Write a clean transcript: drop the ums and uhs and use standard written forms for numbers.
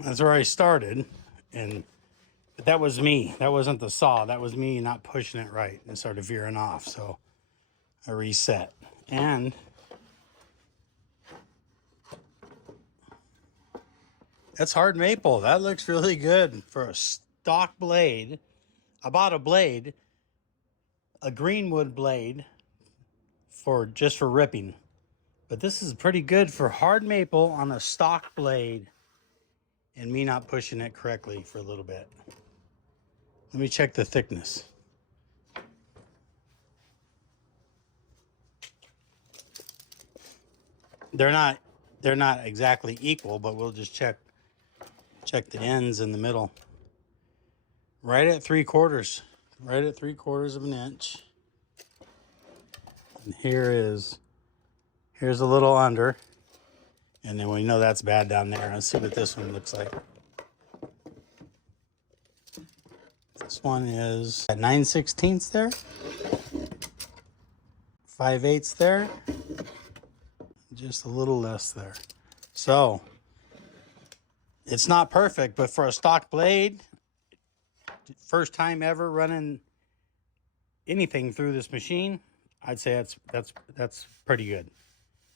That's where I started, but that was me. That wasn't the saw. That was me not pushing it right and started veering off. So I reset. And that's hard maple. That looks really good for a stock blade. I bought a blade, a greenwood blade, just for ripping. But this is pretty good for hard maple on a stock blade and me not pushing it correctly for a little bit. Let me check the thickness. They're not exactly equal, but we'll just check the ends in the middle. Right at 3/4. Right at 3/4 of an inch. And here's a little under. And then we know that's bad down there. Let's see what this one looks like. This one is at 9/16 there. 5/8 there. Just a little less there. So it's not perfect, but for a stock blade, first time ever running anything through this machine, I'd say that's pretty good.